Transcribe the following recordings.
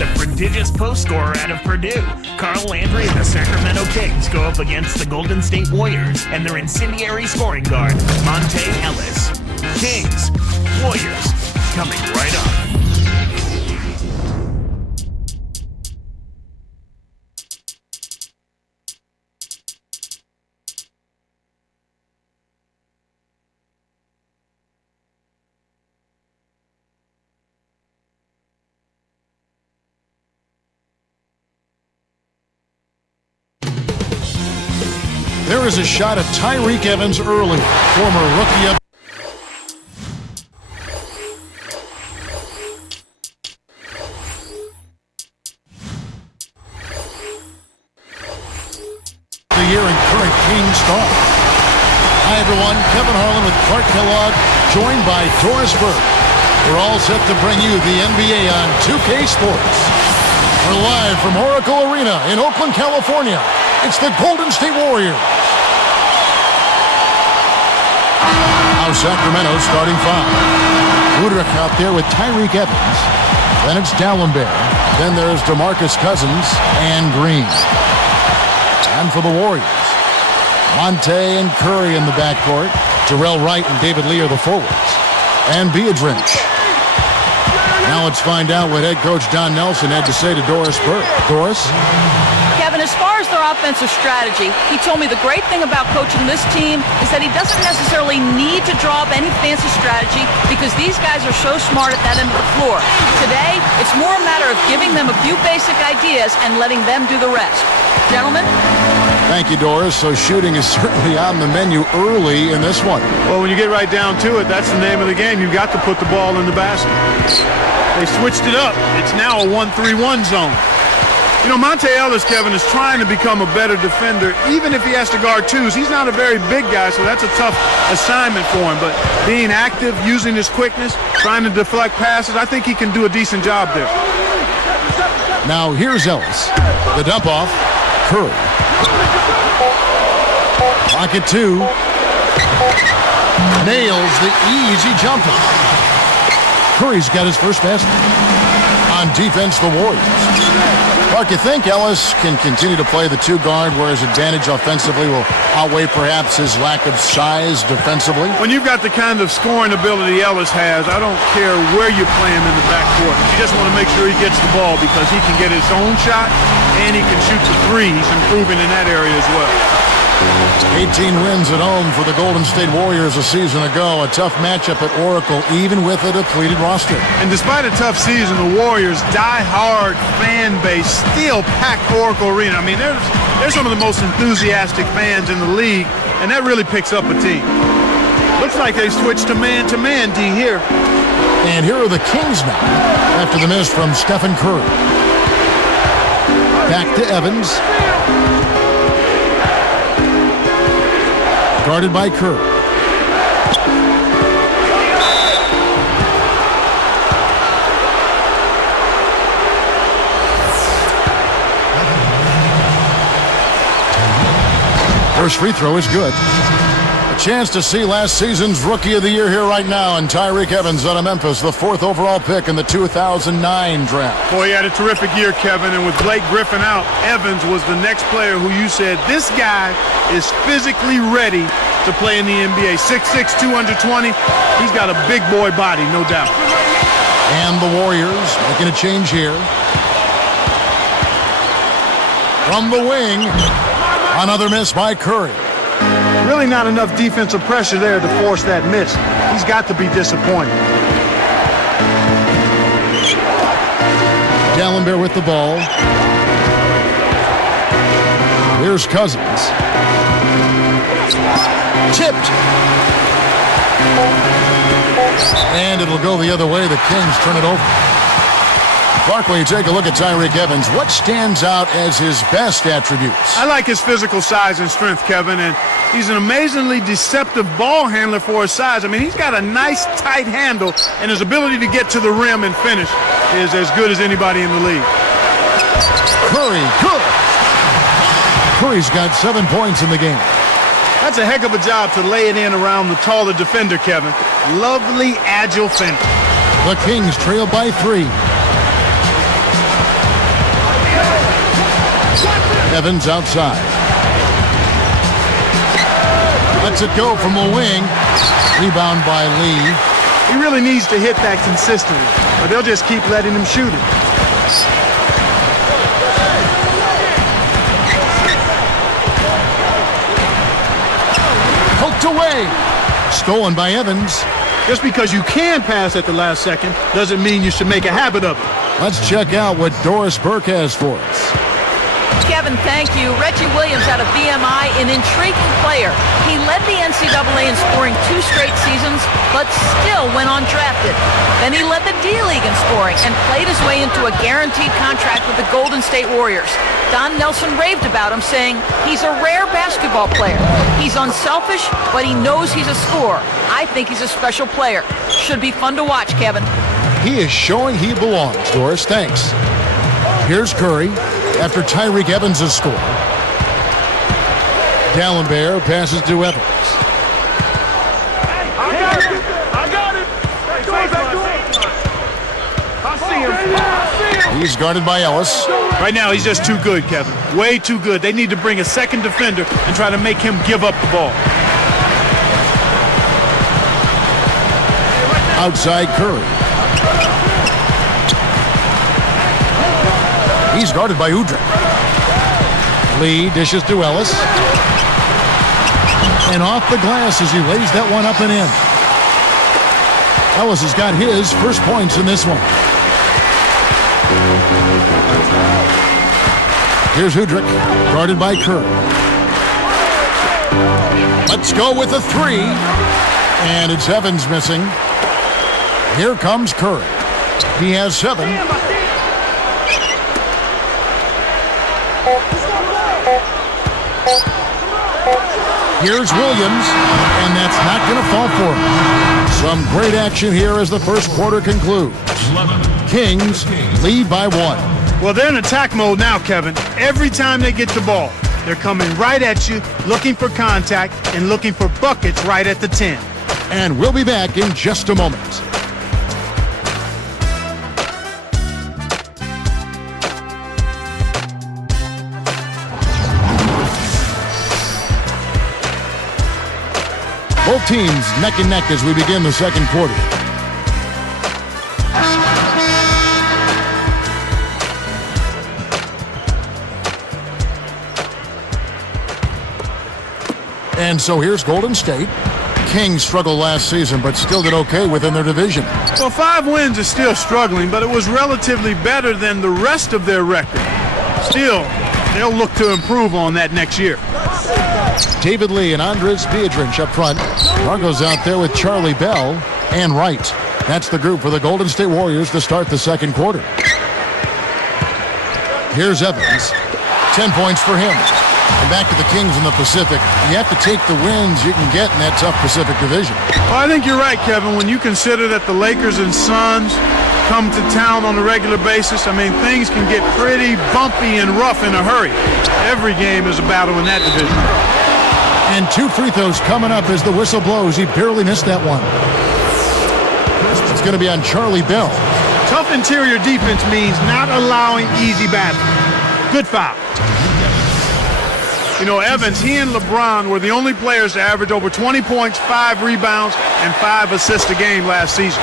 The prodigious post scorer out of Purdue, Carl Landry and the Sacramento Kings go up against the Golden State Warriors and their incendiary scoring guard, Monte Ellis. Kings, Warriors, coming right up. There is a shot at Tyreke Evans early, former rookie of the year and current King star. Hi everyone, Kevin Harlan with Clark Kellogg, joined by Doris Burke. We're all set to bring you the NBA on 2K Sports. We're live from Oracle Arena in Oakland, California. It's the Golden State Warriors. Now Sacramento starting five. Joedirt out there with Tyreke Evans. Then it's D'Alembert. Then there's DeMarcus Cousins and Green. And for the Warriors, Monte and Curry in the backcourt. Jarrell Wright and David Lee are the forwards. And Joedirt. Now let's find out what head coach Don Nelson had to say to Doris Burke. Doris? Kevin, as far as their offensive strategy, he told me the great thing about coaching this team is that he doesn't necessarily need to draw up any fancy strategy because these guys are so smart at that end of the floor. Today, it's more a matter of giving them a few basic ideas and letting them do the rest. Gentlemen? Thank you, Doris. So shooting is certainly on the menu early in this one. Well, when you get right down to it, that's the name of the game. You've got to put the ball in the basket. They switched it up. It's now a 1-3-1 zone. You know, Monte Ellis, Kevin, is trying to become a better defender, even if he has to guard twos. He's not a very big guy, so that's a tough assignment for him. But being active, using his quickness, trying to deflect passes, I think he can do a decent job there. Now here's Ellis. The dump off. Curry. Pocket two. Nails the easy jumper. Curry's got his first basket. On defense, the Warriors. Mark, you think Ellis can continue to play the two guard where his advantage offensively will outweigh perhaps his lack of size defensively? When you've got the kind of scoring ability Ellis has, I don't care where you play him in the backcourt. You just want to make sure he gets the ball because he can get his own shot and he can shoot the three. He's improving in that area as well. 18 wins at home for the Golden State Warriors a season ago. A tough matchup at Oracle, even with a depleted roster. And despite a tough season, the Warriors' die-hard fan base still packed Oracle Arena. I mean, they're some of the most enthusiastic fans in the league, and that really picks up a team. Looks like they switched to man-to-man, D, here. And here are the Kings now, after the miss from Stephen Curry. Back to Evans. Guarded by Curry. First free throw is good. A chance to see last season's Rookie of the Year here right now, and Tyreke Evans out of Memphis, the 4th overall pick in the 2009 draft. Boy, he had a terrific year, Kevin, and with Blake Griffin out, Evans was the next player who you said, this guy is physically ready to play in the NBA. 6'6", 220. He's got a big boy body, no doubt. And the Warriors making a change here. From the wing, another miss by Curry. Really not enough defensive pressure there to force that miss. He's got to be disappointed. D'Alembert with the ball. Here's Cousins. Tipped. And it'll go the other way. The Kings turn it over. Clark, when you take a look at Tyreke Evans, what stands out as his best attributes? I like his physical size and strength, Kevin, and he's an amazingly deceptive ball handler for his size. I mean, he's got a nice, tight handle, and his ability to get to the rim and finish is as good as anybody in the league. Curry, good. Curry's got 7 points in the game. That's a heck of a job to lay it in around the taller defender, Kevin. Lovely, agile finish. The Kings trail by 3. Evans outside. Lets it go from the wing. Rebound by Lee. He really needs to hit that consistently, or they'll just keep letting him shoot it. Poked away. Stolen by Evans. Just because you can pass at the last second doesn't mean you should make a habit of it. Let's check out what Doris Burke has for us. Kevin, thank you. Reggie Williams out of BMI, an intriguing player. He led the NCAA in scoring 2 straight seasons, but still went undrafted. Then he led the D-League in scoring and played his way into a guaranteed contract with the Golden State Warriors. Don Nelson raved about him, saying he's a rare basketball player. He's unselfish, but he knows he's a scorer. I think he's a special player. Should be fun to watch, Kevin. He is showing he belongs, Doris. Thanks. Here's Curry after Tyreek Evans has scored. D'Alembert passes to Evans. I got it. I see him. He's guarded by Ellis. Right now, he's just too good, Kevin. Way too good. They need to bring a second defender and try to make him give up the ball. Outside Curry. He's guarded by Joedirt. Lee dishes to Ellis. And off the glass as he lays that one up and in. Ellis has got his first points in this one. Here's Joedirt, guarded by Curry. Let's go with a 3. And it's Evans missing. Here comes Curry. He has 7. Here's Williams, and that's not going to fall for him. Some great action here as the first quarter concludes. Kings lead by 1. Well, they're in attack mode now, Kevin. Every time they get the ball, they're coming right at you, looking for contact, and looking for buckets right at the 10. And we'll be back in just a moment. Both teams neck and neck as we begin the second quarter. And so here's Golden State. Kings struggled last season, but still did okay within their division. Well, 5 wins is still struggling, but it was relatively better than the rest of their record. Still, they'll look to improve on that next year. David Lee and Andres Joedirt up front. Margo's out there with Charlie Bell and Wright. That's the group for the Golden State Warriors to start the second quarter. Here's Evans. 10 points for him. And back to the Kings in the Pacific. You have to take the wins you can get in that tough Pacific division. Well, I think you're right, Kevin. When you consider that the Lakers and Suns come to town on a regular basis, I mean, things can get pretty bumpy and rough in a hurry. Every game is a battle in that division. And 2 free throws coming up as the whistle blows. He barely missed that one. It's going to be on Charlie Bell. Tough interior defense means not allowing easy baskets. Good foul. You know, Evans, he and LeBron were the only players to average over 20 points, 5 rebounds, and 5 assists a game last season.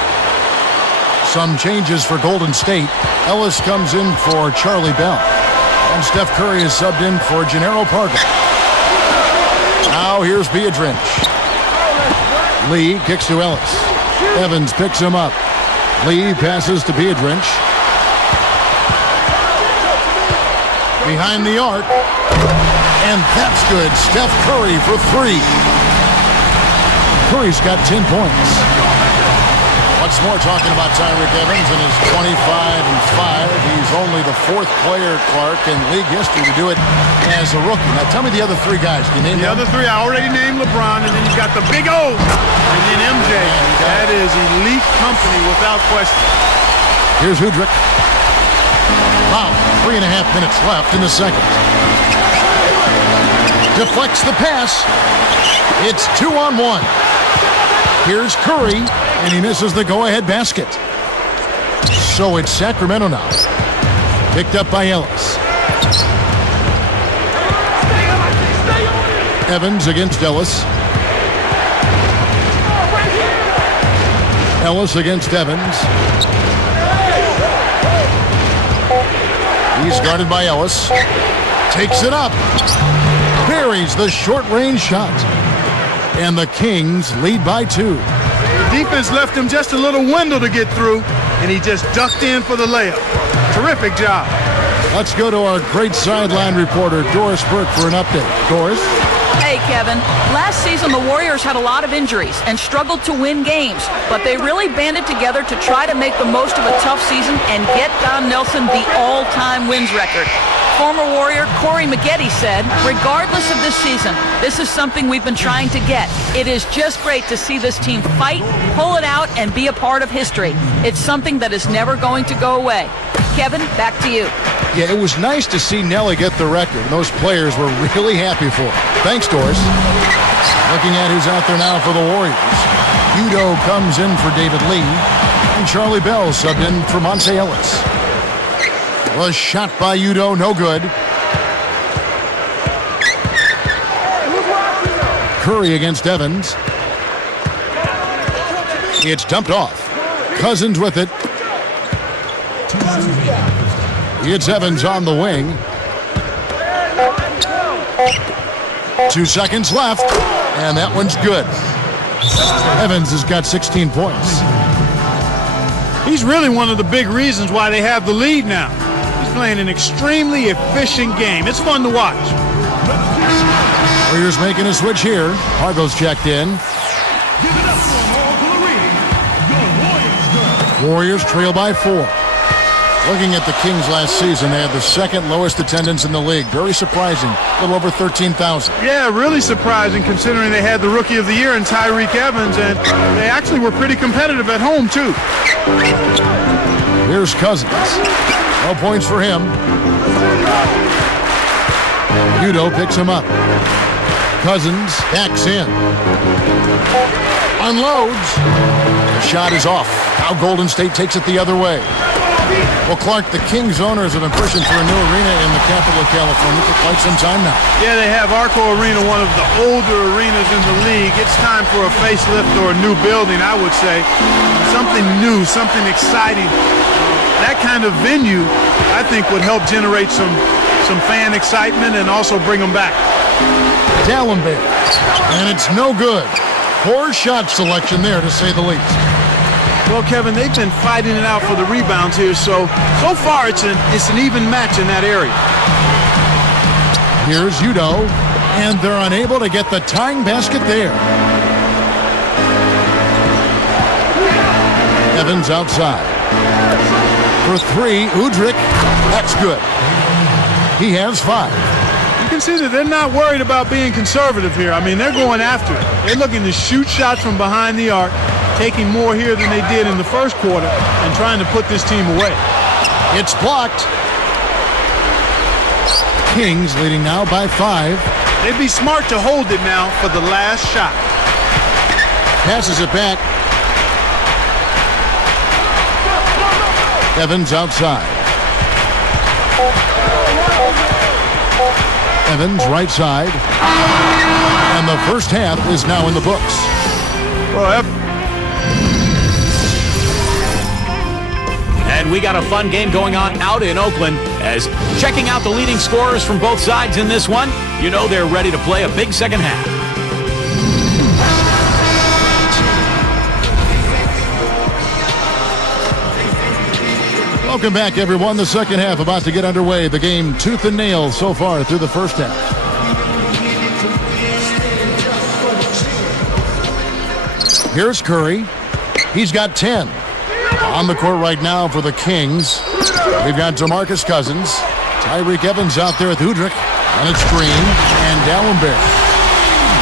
Some changes for Golden State. Ellis comes in for Charlie Bell. And Steph Curry is subbed in for Gennaro Parker. Now here's Joedirt. Lee kicks to Ellis. Evans picks him up. Lee passes to Joedirt. Behind the arc. And that's good. Steph Curry for 3. Curry's got 10 points. Once more talking about Tyreek Evans and his 25-5. He's only the 4th player, Clark, in league history to do it as a rookie. Now tell me the other 3 guys. Can you name the them? other 3? I already named LeBron, and then you've got the big O, and then MJ. That is elite company without question. Here's Joedirt. Wow, 3.5 minutes left in the second. Deflects the pass. It's 2-on-1. Here's Curry, and he misses the go-ahead basket. So it's Sacramento now. Picked up by Ellis. Evans against Ellis. Ellis against Evans. He's guarded by Ellis. Takes it up. Buries the short-range shot. And the Kings lead by 2. The defense left him just a little window to get through, and he just ducked in for the layup. Terrific job. Let's go to our great sideline reporter, Doris Burke, for an update. Doris? Hey, Kevin. Last season, the Warriors had a lot of injuries and struggled to win games, but they really banded together to try to make the most of a tough season and get Don Nelson the all-time wins record. Former Warrior Corey Maggette said, regardless of this season, this is something we've been trying to get. It is just great to see this team fight, pull it out, and be a part of history. It's something that is never going to go away. Kevin, back to you. Yeah, it was nice to see Nelly get the record. Those players were really happy for it. Thanks, Doris. Looking at who's out there now for the Warriors. Udo comes in for David Lee, and Charlie Bell subbed in for Monte Ellis. Was shot by Udo, no good. Curry against Evans. It's dumped off. Cousins with it. It's Evans on the wing. 2 seconds left, and that one's good. Evans has got 16 points. He's really one of the big reasons why they have the lead now. He's playing an extremely efficient game. It's fun to watch. Warriors making a switch here. Hargo's checked in. Warriors trail by 4. Looking at the Kings last season, they had the second lowest attendance in the league. Very surprising. A little over 13,000. Yeah, really surprising considering they had the Rookie of the Year in Tyreek Evans, and they actually were pretty competitive at home, too. Here's Cousins. No points for him. Udo picks him up. Cousins backs in. Unloads. The shot is off. Now Golden State takes it the other way. Well, Clark, the Kings owners have been pushing for a new arena in the capital of California for quite some time now. Yeah, they have Arco Arena, one of the older arenas in the league. It's time for a facelift or a new building, I would say. Something new, something exciting. That kind of venue, I think, would help generate some fan excitement and also bring them back. D'Alembert, and it's no good. Poor shot selection there, to say the least. Well, Kevin, they've been fighting it out for the rebounds here, so far it's an even match in that area. Here's Udo, and they're unable to get the tying basket there. Evans outside. For 3, Joedirt, that's good. He has 5. You can see that they're not worried about being conservative here. I mean, they're going after it. They're looking to shoot shots from behind the arc, taking more here than they did in the first quarter and trying to put this team away. It's blocked. Kings leading now by 5. They'd be smart to hold it now for the last shot. Passes it back. Evans outside. Evans right side. And the first half is now in the books. Well, and we got a fun game going on out in Oakland. As checking out the leading scorers from both sides in this one, you know they're ready to play a big second half. Welcome back, everyone. The second half about to get underway. The game tooth and nail so far through the first half. Here's Curry. He's got 10. On the court right now for the Kings, we've got DeMarcus Cousins. Tyreek Evans out there with Joedirt. And it's Green and D'Alembert.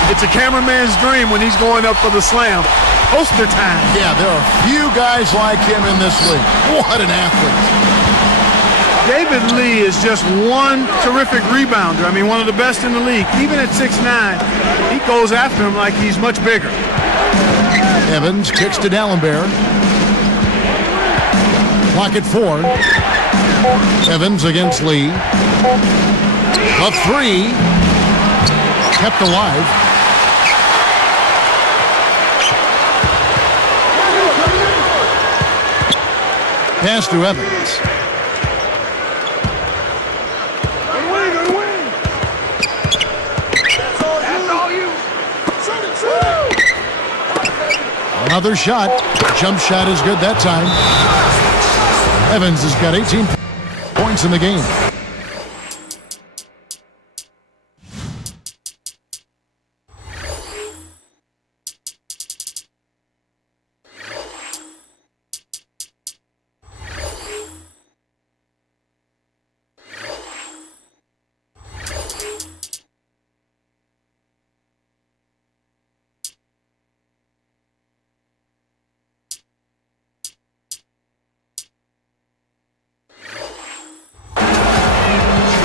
it's a cameraman's dream when he's going up for the slam. Poster time. Yeah, there are few guys like him in this league. What an athlete. David Lee is just one terrific rebounder. I mean, one of the best in the league. Even at 6'9", he goes after him like he's much bigger. Evans kicks to D'Alembert. Clock at 4. Evans against Lee. A three. kept alive. Pass to Evans. Another shot. Jump shot is good that time. Evans has got 18 points in the game.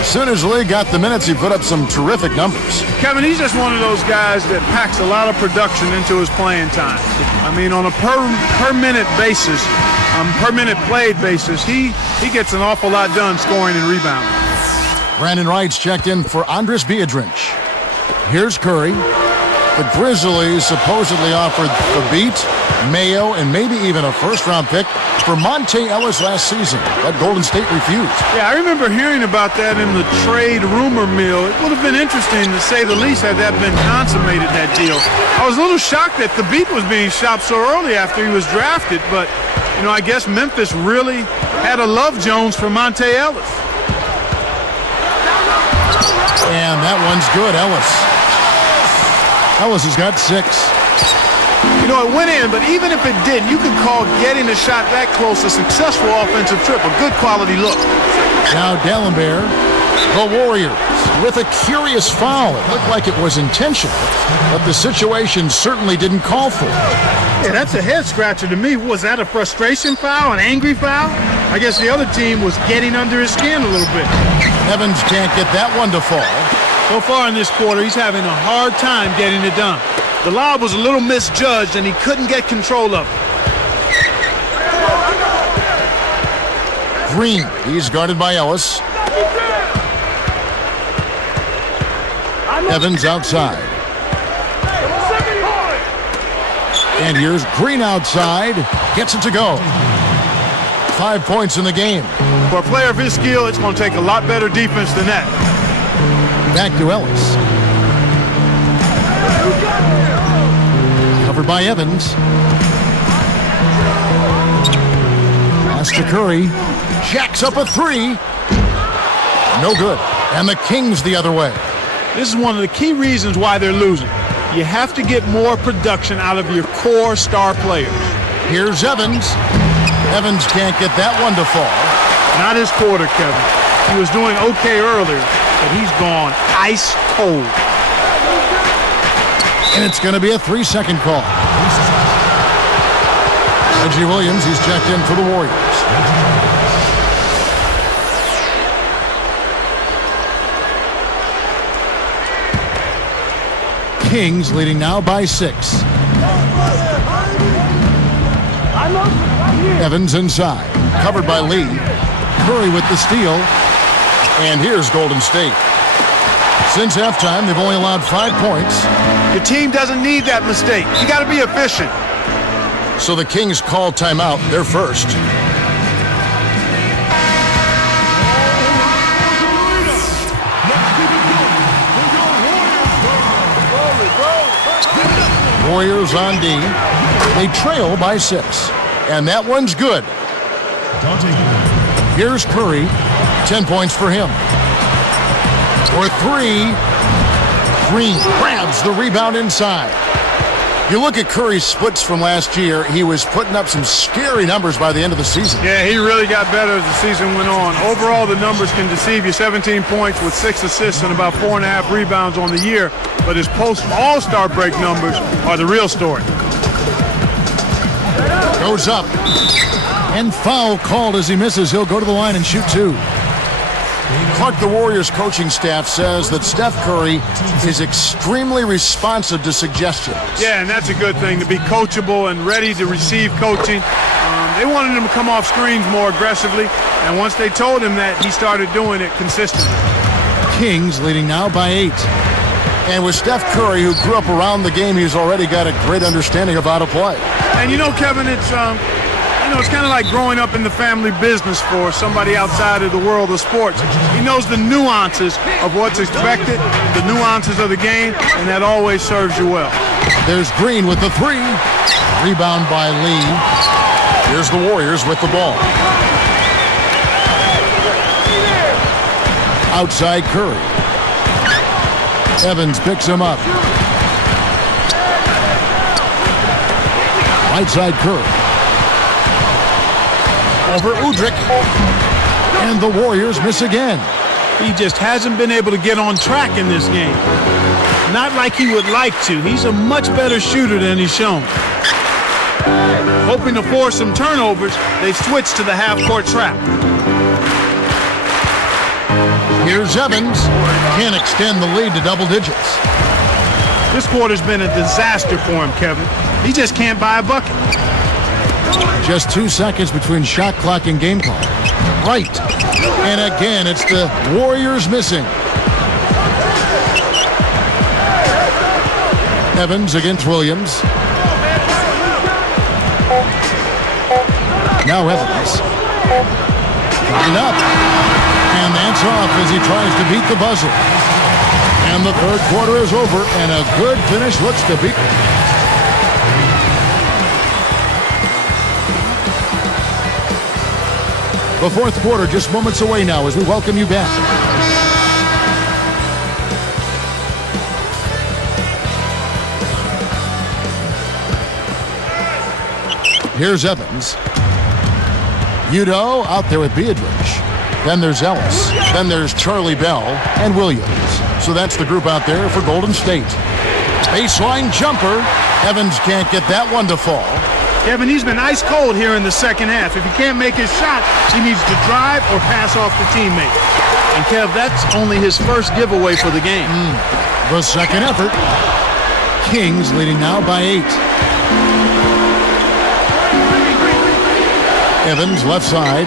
As soon as Lee got the minutes, he put up some terrific numbers. Kevin, he's just one of those guys that packs a lot of production into his playing time. I mean, on a per minute basis, per minute played basis, he gets an awful lot done scoring and rebounding. Brandon Wright's checked in for Andres Biedrins. Here's Curry. The Grizzlies supposedly offered the beat, Mayo, and maybe even a first-round pick for Monte Ellis last season. But Golden State refused. Yeah, I remember hearing about that in the trade rumor mill. It would have been interesting, to say the least, had that been consummated, that deal. I was a little shocked that the beat was being shopped so early after he was drafted, but, you know, I guess Memphis really had a love Jones for Monte Ellis. And that one's good, Ellis. Ellis has got 6. You know, it went in, but even if it didn't, you could call getting a shot that close a successful offensive trip, a good quality look. Now D'Alembert, the Warriors, with a curious foul. It looked like it was intentional, but the situation certainly didn't call for it. Yeah, that's a head scratcher to me. Was that a frustration foul, an angry foul? I guess the other team was getting under his skin a little bit. Evans can't get that one to fall. So far in this quarter, he's having a hard time getting it done. The lob was a little misjudged, and he couldn't get control of it. Green, he's guarded by Ellis. Evans outside. And here's Green outside. Gets it to go. 5 points in the game. For a player of his skill, it's going to take a lot better defense than that. Back to Ellis. Covered by Evans. Pass to Curry. Jacks up a 3. No good. And the Kings the other way. This is one of the key reasons why they're losing. You have to get more production out of your core star players. Here's Evans. Evans can't get that one to fall. Not his quarter, Kevin. He was doing okay earlier, but he's gone ice cold. And it's going to be a 3-second call. Reggie Williams, he's checked in for the Warriors. Kings leading now by 6. Evans inside, covered by Lee. Curry with the steal. And here's Golden State. Since halftime, they've only allowed 5 points. Your team doesn't need that mistake. You got to be efficient. So the Kings call timeout. They're first. Warriors on D. They trail by 6. And that one's good. Here's Curry. 10 points for him. For 3. Green grabs the rebound inside. You look at Curry's splits from last year, he was putting up some scary numbers by the end of the season. Yeah, he really got better as the season went on. Overall, the numbers can deceive you. 17 points with 6 assists and about 4.5 rebounds on the year. But his post-All-Star break numbers are the real story. Goes up. And foul called as he misses. He'll go to the line and shoot 2. Clark, the Warriors coaching staff says that Steph Curry is extremely responsive to suggestions. Yeah, and that's a good thing, to be coachable and ready to receive coaching. They wanted him to come off screens more aggressively, and once they told him that, he started doing it consistently. Kings leading now by 8. And with Steph Curry, who grew up around the game, he's already got a great understanding of how to play. And you know, Kevin, it's kind of like growing up in the family business for somebody outside of the world of sports. He knows the nuances of what's expected, the nuances of the game, and that always serves you well. There's Green with the three. Rebound by Lee. Here's the Warriors with the ball. Outside Curry. Evans picks him up. Right side Curry. Over Joedirt. And the Warriors miss again. He just hasn't been able to get on track in this game. Not like he would like to. He's a much better shooter than he's shown. Hoping to force some turnovers, they've switched to the half-court trap. Here's Evans. Can't extend the lead to double digits. This quarter's been a disaster for him, Kevin. He just can't buy a bucket. Just 2 seconds between shot clock and game clock. Right. And again, it's the Warriors missing. Evans against Williams. Now Evans. Coming up. And that's off as he tries to beat the buzzer. And the third quarter is over, and a good finish looks to be. The fourth quarter just moments away now as we welcome you back. Here's Evans. Udo out there with Joedirt. Then there's Ellis. Then there's Charlie Bell and Williams. So that's the group out there for Golden State. Baseline jumper. Evans can't get that one to fall. Kevin, he's been ice cold here in the second half. If he can't make his shot, he needs to drive or pass off the teammate. And Kev, that's only his first giveaway for the game. The second effort. Kings leading now by 8. Evans left side.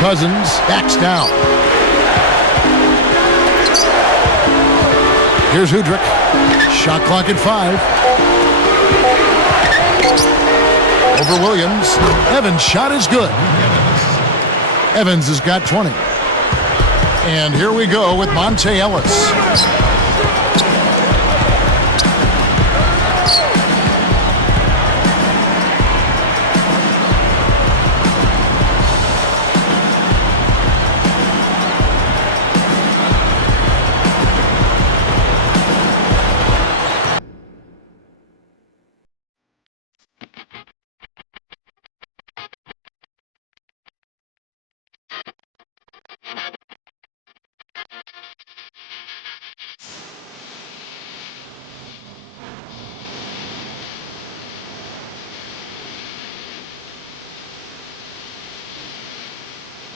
Cousins backs down. Here's Joedirt. Shot clock at 5. Over Williams. Evans' shot is good. Evans has got 20. And here we go with Monte Ellis.